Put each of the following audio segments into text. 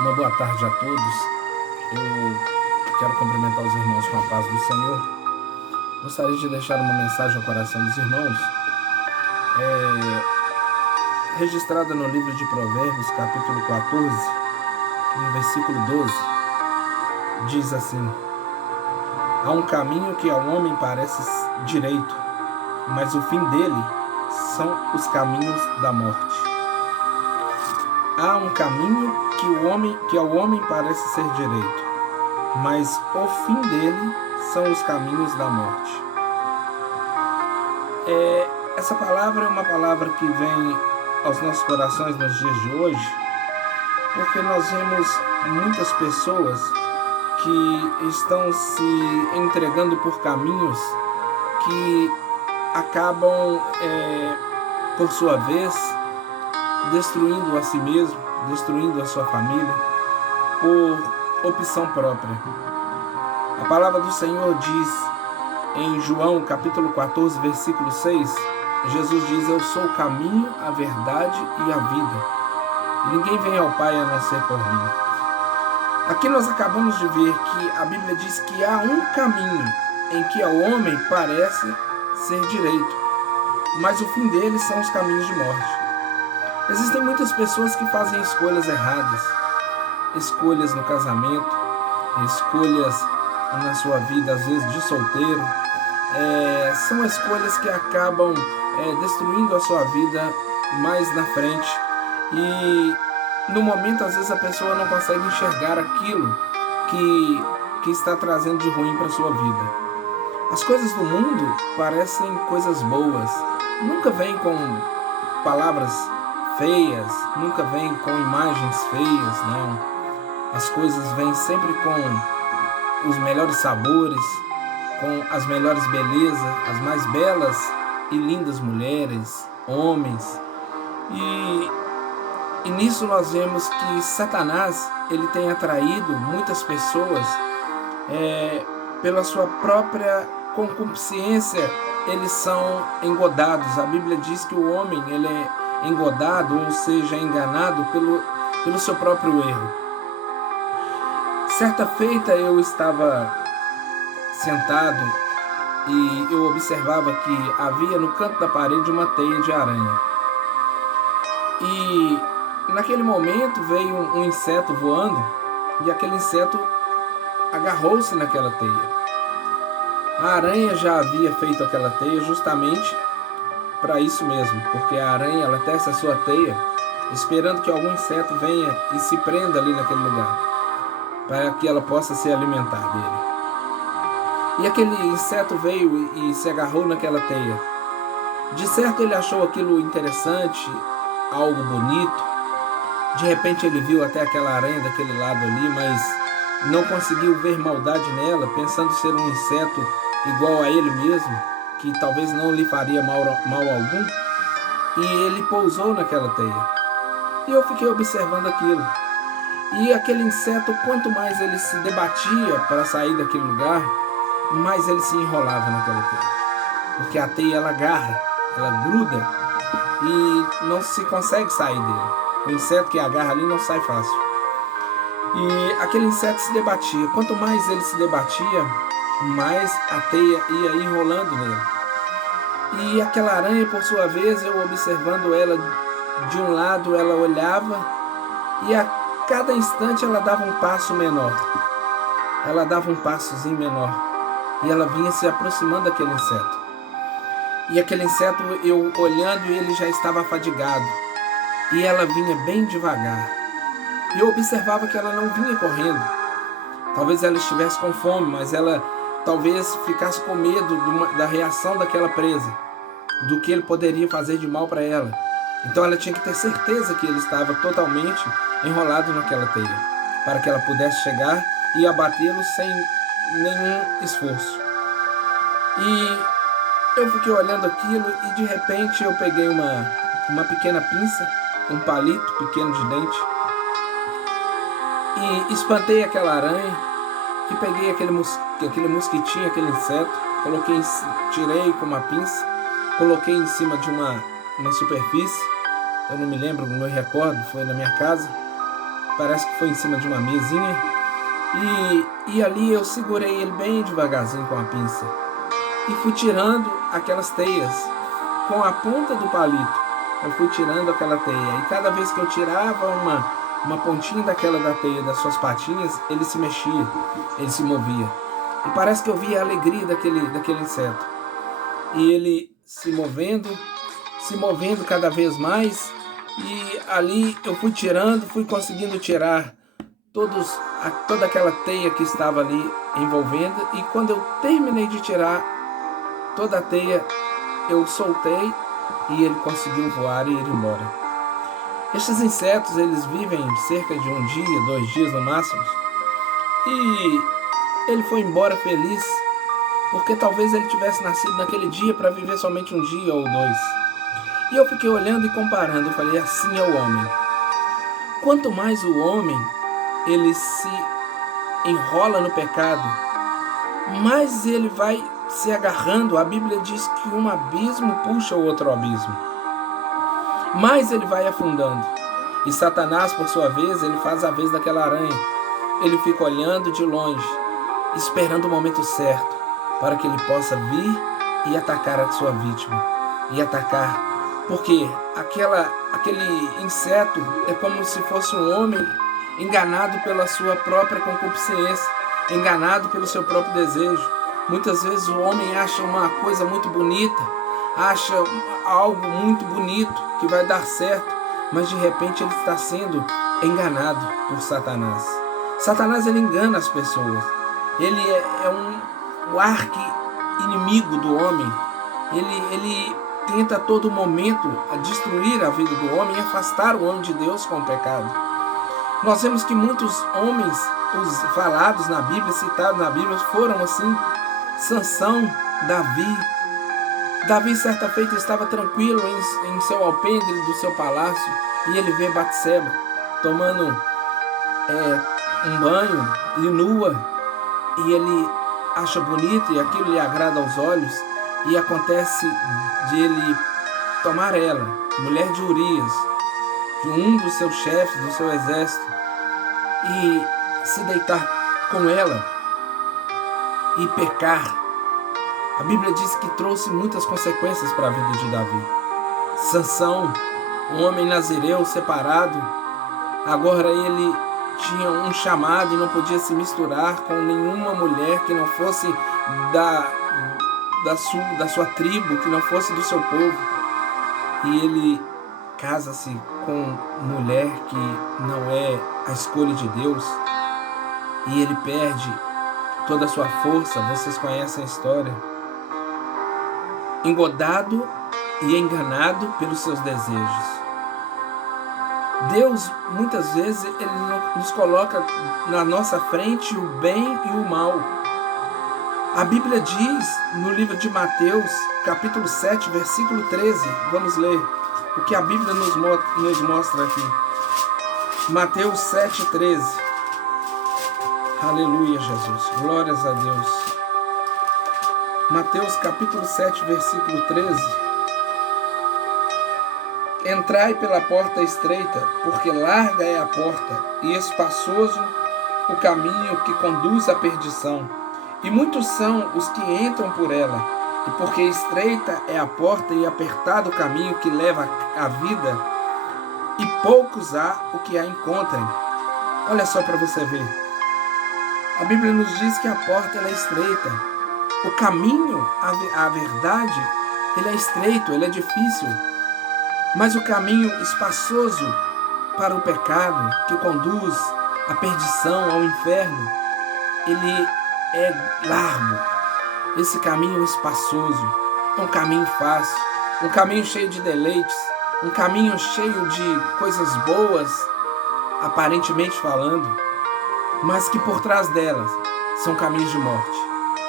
Uma boa tarde a todos. Eu quero cumprimentar os irmãos com a paz do Senhor. Gostaria de deixar uma mensagem ao coração dos irmãos, registrada no livro de Provérbios, capítulo 14, no versículo 12. Diz assim: há um caminho que ao homem parece direito, mas o fim dele são os caminhos da morte. Há um caminho que ao homem parece ser direito, mas o fim dele são os caminhos da morte. Essa palavra é uma palavra que vem aos nossos corações nos dias de hoje, porque nós vemos muitas pessoas que estão se entregando por caminhos que acabam, por sua vez, destruindo a si mesmo, destruindo a sua família, por opção própria. A palavra do Senhor diz em João capítulo 14, versículo 6, Jesus diz: eu sou o caminho, a verdade e a vida. E ninguém vem ao Pai a não ser por mim. Aqui nós acabamos de ver que a Bíblia diz que há um caminho em que ao homem parece ser direito, mas o fim dele são os caminhos de morte. Existem muitas pessoas que fazem escolhas erradas, escolhas no casamento, escolhas na sua vida, às vezes de solteiro. São escolhas que acabam destruindo a sua vida mais na frente, e no momento às vezes a pessoa não consegue enxergar aquilo que está trazendo de ruim para a sua vida. As coisas do mundo parecem coisas boas, nunca vêm com palavras feias, nunca vêm com imagens feias, não. As coisas vêm sempre com os melhores sabores, com as melhores belezas, as mais belas e lindas mulheres, homens. E nisso nós vemos que Satanás, ele tem atraído muitas pessoas pela sua própria concupiscência. Eles são engodados. A Bíblia diz que o homem, ele é engodado, ou seja, enganado pelo seu próprio erro. Certa feita eu estava sentado e eu observava que havia no canto da parede uma teia de aranha. E naquele momento veio um inseto voando, e aquele inseto agarrou-se naquela teia. A aranha já havia feito aquela teia justamente para isso mesmo, porque a aranha, ela tece a sua teia esperando que algum inseto venha e se prenda ali naquele lugar, para que ela possa se alimentar dele. E aquele inseto veio e se agarrou naquela teia. De certo ele achou aquilo interessante, algo bonito. De repente ele viu até aquela aranha daquele lado ali, mas não conseguiu ver maldade nela, pensando ser um inseto igual a ele mesmo, que talvez não lhe faria mal algum. E ele pousou naquela teia. E eu fiquei observando aquilo. E aquele inseto, quanto mais ele se debatia para sair daquele lugar, mais ele se enrolava naquela teia. Porque a teia, ela agarra, ela gruda e não se consegue sair dele. O inseto que agarra ali não sai fácil. E aquele inseto se debatia. Quanto mais ele se debatia, mais a teia ia enrolando nele. E aquela aranha, por sua vez, eu observando ela de um lado, ela olhava e a cada instante ela dava um passo menor. Ela dava um passozinho menor. E ela vinha se aproximando daquele inseto. E aquele inseto, eu olhando, ele já estava afadigado. E ela vinha bem devagar. E eu observava que ela não vinha correndo. Talvez ela estivesse com fome, mas ela talvez ficasse com medo da reação daquela presa, do que ele poderia fazer de mal para ela. Então ela tinha que ter certeza que ele estava totalmente enrolado naquela teia, para que ela pudesse chegar e abatê-lo sem nenhum esforço. E eu fiquei olhando aquilo e de repente eu peguei uma pequena pinça, um palito pequeno de dente, e espantei aquela aranha e peguei aquele mosquitinho, aquele inseto, tirei com uma pinça, coloquei em cima de uma superfície, eu não me lembro, não me recordo, foi na minha casa, parece que foi em cima de uma mesinha, e ali eu segurei ele bem devagarzinho com a pinça e fui tirando aquelas teias com a ponta do palito. Eu fui tirando aquela teia, e cada vez que eu tirava uma pontinha da teia das suas patinhas, ele se mexia, ele se movia. E parece que eu via a alegria daquele inseto. E ele se movendo cada vez mais. E ali eu fui tirando, fui conseguindo tirar toda aquela teia que estava ali envolvendo. E quando eu terminei de tirar toda a teia, eu soltei e ele conseguiu voar e ir embora. Estes insetos, eles vivem cerca de 1 dia, 2 dias no máximo. E ele foi embora feliz, porque talvez ele tivesse nascido naquele dia para viver somente 1 dia ou 2. E eu fiquei olhando e comparando, eu falei, assim é o homem. Quanto mais o homem, ele se enrola no pecado, mais ele vai se agarrando. A Bíblia diz que um abismo puxa o outro abismo. Mais ele vai afundando. E Satanás, por sua vez, ele faz a vez daquela aranha. Ele fica olhando de longe, esperando o momento certo, para que ele possa vir e atacar a sua vítima. E atacar. Porque aquele inseto é como se fosse um homem enganado pela sua própria concupiscência, enganado pelo seu próprio desejo. Muitas vezes o homem acha uma coisa muito bonita, acha algo muito bonito que vai dar certo, mas de repente ele está sendo enganado por Satanás. Satanás, ele engana as pessoas. Ele é um arqui-inimigo do homem. Ele tenta a todo momento a destruir a vida do homem e afastar o homem de Deus com o pecado. Nós vemos que muitos homens, os falados na Bíblia, citados na Bíblia, foram assim: Sansão, Davi. Davi, certa feita, estava tranquilo em seu alpendre do seu palácio, e ele vê Batseba tomando um banho e nua, e ele acha bonito e aquilo lhe agrada aos olhos, e acontece de ele tomar ela, mulher de Urias, de um dos seus chefes do seu exército, e se deitar com ela e pecar. A Bíblia diz que trouxe muitas consequências para a vida de Davi. Sansão, um homem nazireu separado, agora ele tinha um chamado e não podia se misturar com nenhuma mulher que não fosse da sua tribo, que não fosse do seu povo. E ele casa-se com mulher que não é a escolha de Deus, e ele perde toda a sua força. Vocês conhecem a história. Engodado e enganado pelos seus desejos. Deus, muitas vezes, ele nos coloca na nossa frente o bem e o mal. A Bíblia diz no livro de Mateus, capítulo 7, versículo 13, vamos ler o que a Bíblia nos mostra aqui. Mateus 7, 13. Aleluia, Jesus. Glórias a Deus. Mateus capítulo 7, versículo 13. Entrai pela porta estreita, porque larga é a porta, e espaçoso o caminho que conduz à perdição, e muitos são os que entram por ela. E porque estreita é a porta e apertado o caminho que leva à vida, e poucos há o que a encontrem. Olha só para você ver. A Bíblia nos diz que a porta ela é estreita. O caminho, a verdade, ele é estreito, ele é difícil. Mas o caminho espaçoso para o pecado, que conduz à perdição, ao inferno, ele é largo. Esse caminho espaçoso é um caminho fácil, um caminho cheio de deleites, um caminho cheio de coisas boas, aparentemente falando, mas que por trás delas são caminhos de morte.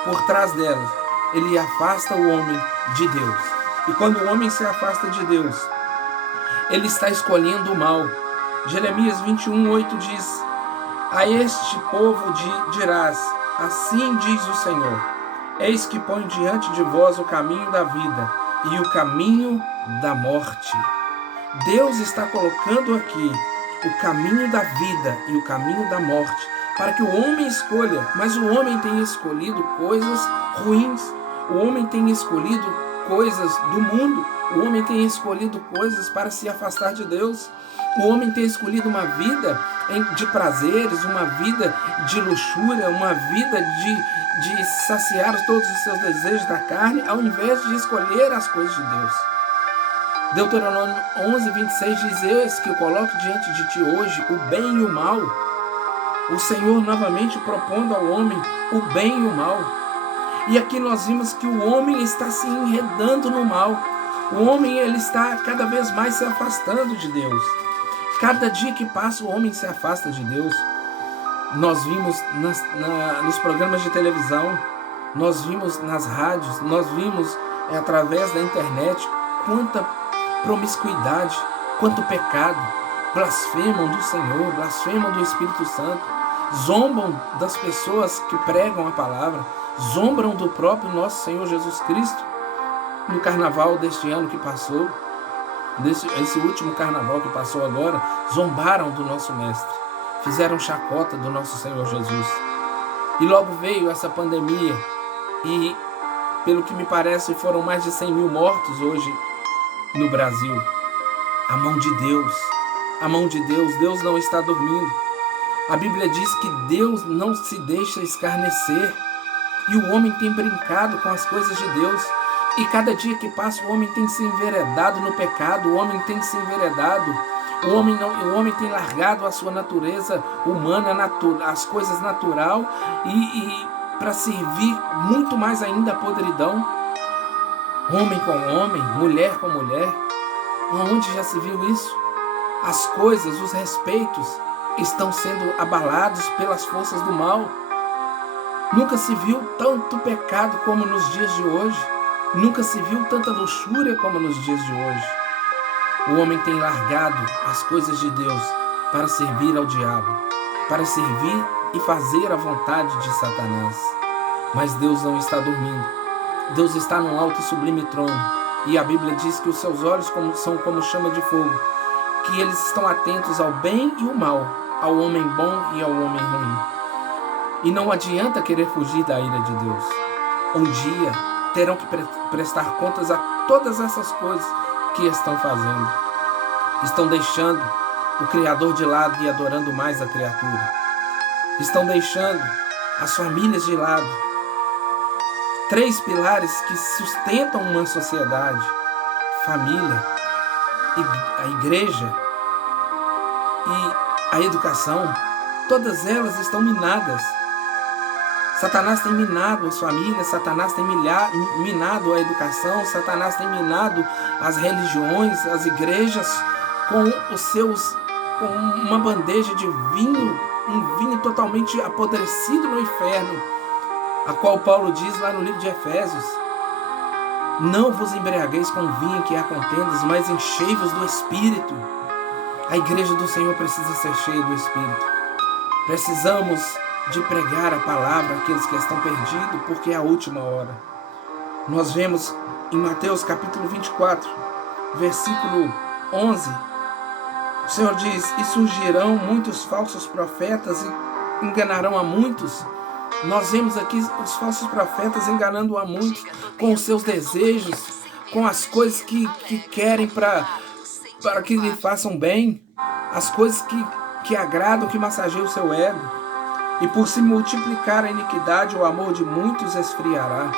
Por trás delas, ele afasta o homem de Deus. E quando o homem se afasta de Deus, ele está escolhendo o mal. Jeremias 21:8 diz: a este povo dirás, assim diz o Senhor, eis que ponho diante de vós o caminho da vida e o caminho da morte. Deus está colocando aqui o caminho da vida e o caminho da morte, para que o homem escolha. Mas o homem tem escolhido coisas ruins, o homem tem escolhido coisas do mundo, o homem tem escolhido coisas para se afastar de Deus. O homem tem escolhido uma vida de prazeres, uma vida de luxúria, uma vida de saciar todos os seus desejos da carne, ao invés de escolher as coisas de Deus. Deuteronômio 11:26 diz: eis que eu coloco diante de ti hoje o bem e o mal. O Senhor novamente propondo ao homem o bem e o mal. E aqui nós vimos que o homem está se enredando no mal. O homem ele está cada vez mais se afastando de Deus. Cada dia que passa o homem se afasta de Deus. Nós vimos nos programas de televisão, nós vimos nas rádios, nós vimos através da internet quanta promiscuidade, quanto pecado. Blasfemam do Senhor, blasfemam do Espírito Santo, zombam das pessoas que pregam a palavra, zombam do próprio nosso Senhor Jesus Cristo. No carnaval deste ano que passou, esse último carnaval que passou agora, zombaram do nosso mestre, fizeram chacota do nosso Senhor Jesus. E logo veio essa pandemia e, pelo que me parece, foram mais de 100 mil mortos hoje no Brasil. A mão de Deus, a mão de Deus, Deus não está dormindo. A Bíblia diz que Deus não se deixa escarnecer e o homem tem brincado com as coisas de Deus. E cada dia que passa o homem tem se enveredado no pecado, o homem tem se enveredado, o homem tem largado a sua natureza humana, as coisas natural e para servir muito mais ainda a podridão. Homem com homem, mulher com mulher. Onde já se viu isso? As coisas, os respeitos estão sendo abalados pelas forças do mal. Nunca se viu tanto pecado como nos dias de hoje. Nunca se viu tanta luxúria como nos dias de hoje. O homem tem largado as coisas de Deus para servir ao diabo, para servir e fazer a vontade de Satanás. Mas Deus não está dormindo. Deus está num alto e sublime trono. E a Bíblia diz que os seus olhos são como chama de fogo, que eles estão atentos ao bem e ao mal, ao homem bom e ao homem ruim. E não adianta querer fugir da ira de Deus. Um dia terão que prestar contas a todas essas coisas que estão fazendo. Estão deixando o Criador de lado e adorando mais a criatura. Estão deixando as famílias de lado. 3 pilares que sustentam uma sociedade: família, a igreja e a educação. Todas elas estão minadas. Satanás tem minado as famílias, Satanás tem minado a educação, Satanás tem minado as religiões, as igrejas com uma bandeja de vinho, um vinho totalmente apodrecido no inferno, a qual Paulo diz lá no livro de Efésios: não vos embriagueis com vinho que há contendas, mas enchei-vos do Espírito. A igreja do Senhor precisa ser cheia do Espírito. Precisamos de pregar a palavra àqueles que estão perdidos, porque é a última hora. Nós vemos em Mateus capítulo 24, versículo 11, o Senhor diz: e surgirão muitos falsos profetas e enganarão a muitos. Nós vemos aqui os falsos profetas enganando a muitos com os seus desejos, com as coisas que querem para que lhe façam bem, as coisas que agradam, que massageiam o seu ego. E por se multiplicar a iniquidade, o amor de muitos esfriará.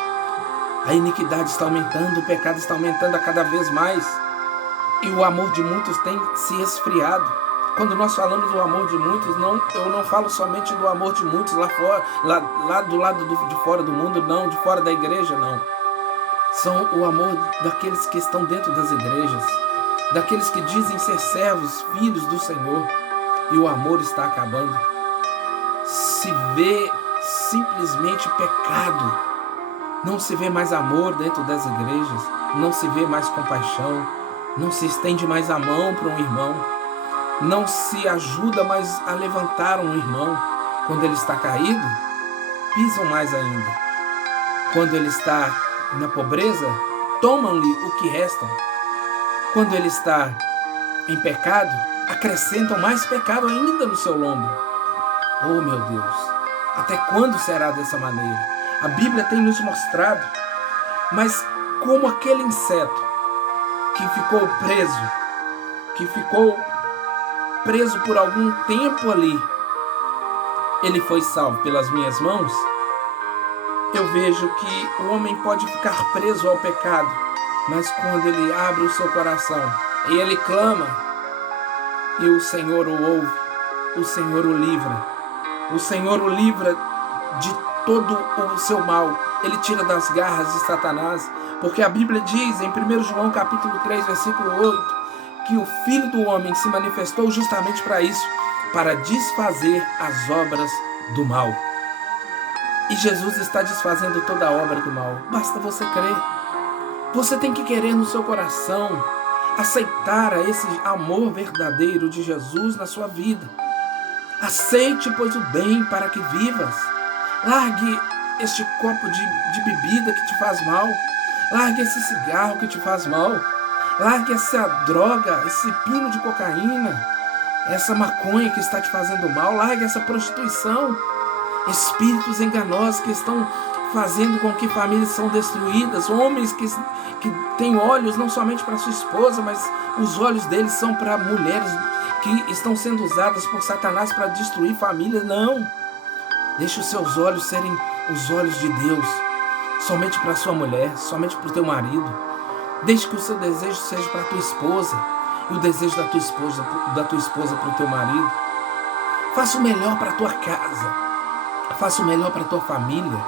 A iniquidade está aumentando, o pecado está aumentando a cada vez mais. E o amor de muitos tem se esfriado. Quando nós falamos do amor de muitos, eu não falo somente do amor de muitos lá fora, lá do lado de fora do mundo, não, de fora da igreja, não. São o amor daqueles que estão dentro das igrejas, daqueles que dizem ser servos, filhos do Senhor. E o amor está acabando. Se vê simplesmente pecado. Não se vê mais amor dentro das igrejas. Não se vê mais compaixão. Não se estende mais a mão para um irmão. Não se ajuda mais a levantar um irmão. Quando ele está caído, pisam mais ainda. Quando ele está na pobreza, tomam-lhe o que restam. Quando ele está em pecado, acrescentam mais pecado ainda no seu lombo. Oh, meu Deus, até quando será dessa maneira? A Bíblia tem nos mostrado, mas como aquele inseto que ficou preso por algum tempo ali, ele foi salvo pelas minhas mãos. Eu vejo que o homem pode ficar preso ao pecado, mas quando ele abre o seu coração e ele clama, e o Senhor o ouve, o Senhor o livra de todo o seu mal, ele tira das garras de Satanás, porque a Bíblia diz em 1 João capítulo 3, versículo 8, que o Filho do Homem se manifestou justamente para isso, para desfazer as obras do mal. E Jesus está desfazendo toda a obra do mal. Basta você crer. Você tem que querer no seu coração, aceitar esse amor verdadeiro de Jesus na sua vida. Aceite, pois, o bem para que vivas. Largue este copo de bebida que te faz mal. Largue esse cigarro que te faz mal. Largue essa droga, esse pino de cocaína, essa maconha que está te fazendo mal. Largue essa prostituição. Espíritos enganosos que estão fazendo com que famílias são destruídas. Homens que têm olhos não somente para sua esposa, mas os olhos deles são para mulheres que estão sendo usadas por Satanás para destruir famílias. Não. Deixe os seus olhos serem os olhos de Deus, somente para sua mulher, somente para o teu marido. Deixe que o seu desejo seja para a tua esposa e o desejo da tua esposa para o teu marido. Faça o melhor para a tua casa. Faça o melhor para a tua família.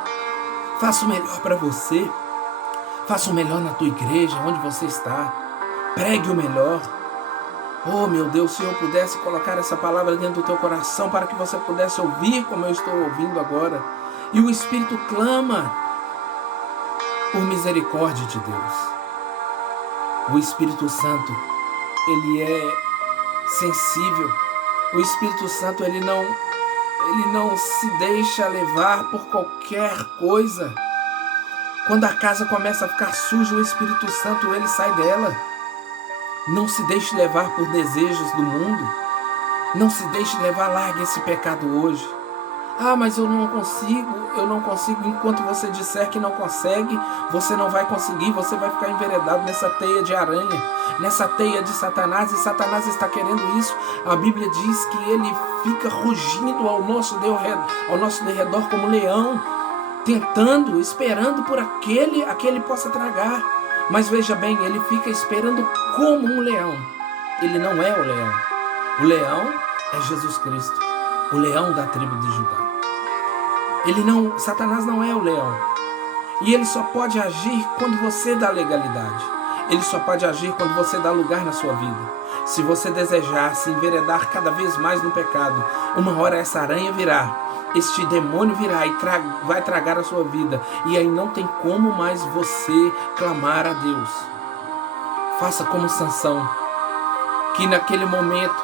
Faça o melhor para você. Faça o melhor na tua igreja, onde você está. Pregue o melhor. Oh, meu Deus, se eu pudesse colocar essa palavra dentro do teu coração para que você pudesse ouvir como eu estou ouvindo agora. E o Espírito clama por misericórdia de Deus. O Espírito Santo, ele é sensível. O Espírito Santo, ele não se deixa levar por qualquer coisa. Quando a casa começa a ficar suja, o Espírito Santo, ele sai dela. Não se deixe levar por desejos do mundo. Não se deixe levar, largue esse pecado hoje. Ah, mas eu não consigo. Enquanto você disser que não consegue, você não vai conseguir. Você vai ficar enveredado nessa teia de aranha, nessa teia de Satanás. E Satanás está querendo isso. A Bíblia diz que ele fica rugindo ao nosso derredor como leão, tentando, esperando por aquele a que ele possa tragar. Mas veja bem, ele fica esperando como um leão. Ele não é o leão. O leão é Jesus Cristo, o leão da tribo de Judá. Satanás não é o leão. E ele só pode agir quando você dá legalidade. Ele só pode agir quando você dá lugar na sua vida. Se você desejar se enveredar cada vez mais no pecado, uma hora essa aranha virá, este demônio virá e vai tragar a sua vida. E aí não tem como mais você clamar a Deus. Faça como Sansão, que naquele momento,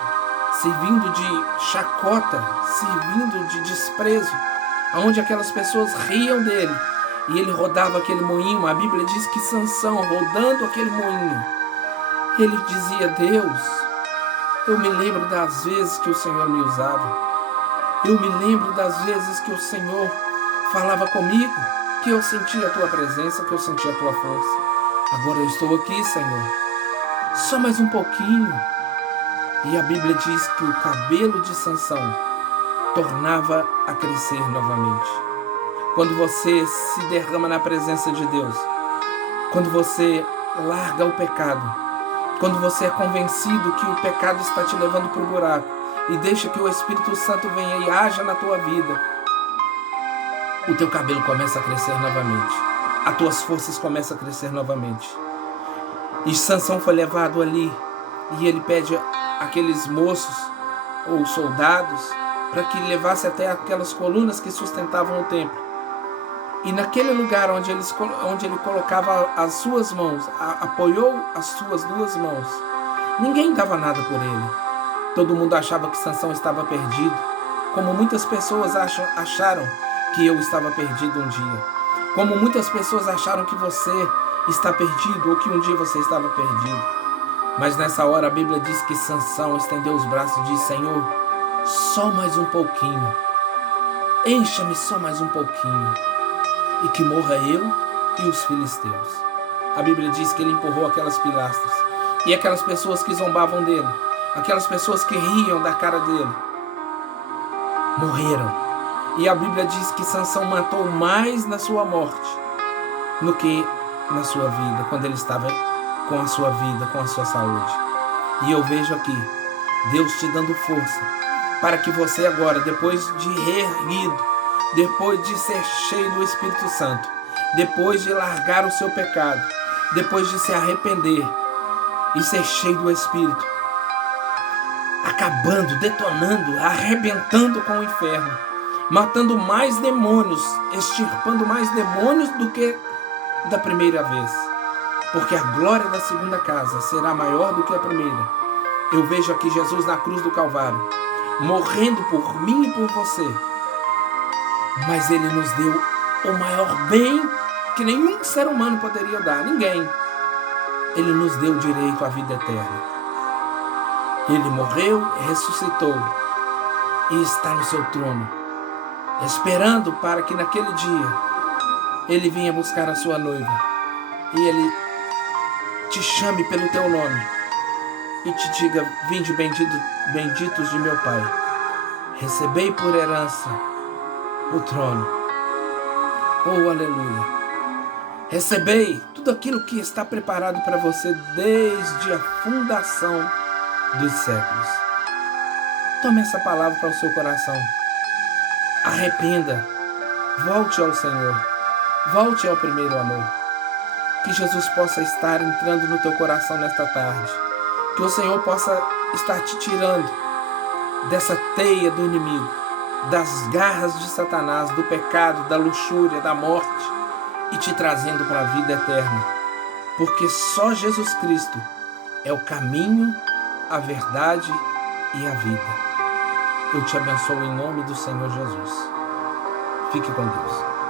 servindo de chacota, servindo de desprezo, onde aquelas pessoas riam dele, e ele rodava aquele moinho. A Bíblia diz que Sansão, rodando aquele moinho, ele dizia: Deus, eu me lembro das vezes que o Senhor me usava. Eu me lembro das vezes que o Senhor falava comigo, que eu sentia a tua presença, que eu sentia a tua força. Agora eu estou aqui, Senhor, só mais um pouquinho. E a Bíblia diz que o cabelo de Sansão tornava a crescer novamente. Quando você se derrama na presença de Deus, quando você larga o pecado, quando você é convencido que o pecado está te levando para o buraco e deixa que o Espírito Santo venha e haja na tua vida, o teu cabelo começa a crescer novamente, as tuas forças começam a crescer novamente. E Sansão foi levado ali e ele pede aqueles moços ou soldados para que levasse até aquelas colunas que sustentavam o templo. E naquele lugar onde ele colocava as suas mãos, apoiou as suas duas mãos, ninguém dava nada por ele. Todo mundo achava que Sansão estava perdido, como muitas pessoas acharam que eu estava perdido um dia. Como muitas pessoas acharam que você está perdido ou que um dia você estava perdido. Mas nessa hora a Bíblia diz que Sansão estendeu os braços e disse: Senhor, só mais um pouquinho, encha-me só mais um pouquinho, e que morra eu e os filisteus. A Bíblia diz que ele empurrou aquelas pilastras, e aquelas pessoas que zombavam dele, aquelas pessoas que riam da cara dele, morreram. E a Bíblia diz que Sansão matou mais na sua morte do que na sua vida, quando ele estava com a sua vida, com a sua saúde. E eu vejo aqui Deus te dando força para que você agora, depois de reerguido, depois de ser cheio do Espírito Santo, depois de largar o seu pecado, depois de se arrepender e ser cheio do Espírito, acabando, detonando, arrebentando com o inferno, matando mais demônios, extirpando mais demônios do que da primeira vez, porque a glória da segunda casa será maior do que a primeira. Eu vejo aqui Jesus na cruz do Calvário, morrendo por mim e por você, mas Ele nos deu o maior bem que nenhum ser humano poderia dar, ninguém. Ele nos deu direito à vida eterna. Ele morreu, ressuscitou e está no seu trono, esperando para que naquele dia Ele venha buscar a sua noiva e Ele te chame pelo teu nome e te diga: vinde benditos de meu Pai, recebei por herança o trono. Oh, aleluia! Recebei tudo aquilo que está preparado para você desde a fundação dos séculos. Tome essa palavra para o seu coração. Arrependa. Volte ao Senhor. Volte ao primeiro amor. Que Jesus possa estar entrando no teu coração nesta tarde. Que o Senhor possa estar te tirando dessa teia do inimigo, das garras de Satanás, do pecado, da luxúria, da morte, e te trazendo para a vida eterna. Porque só Jesus Cristo é o caminho, a verdade e a vida. Eu te abençoo em nome do Senhor Jesus. Fique com Deus.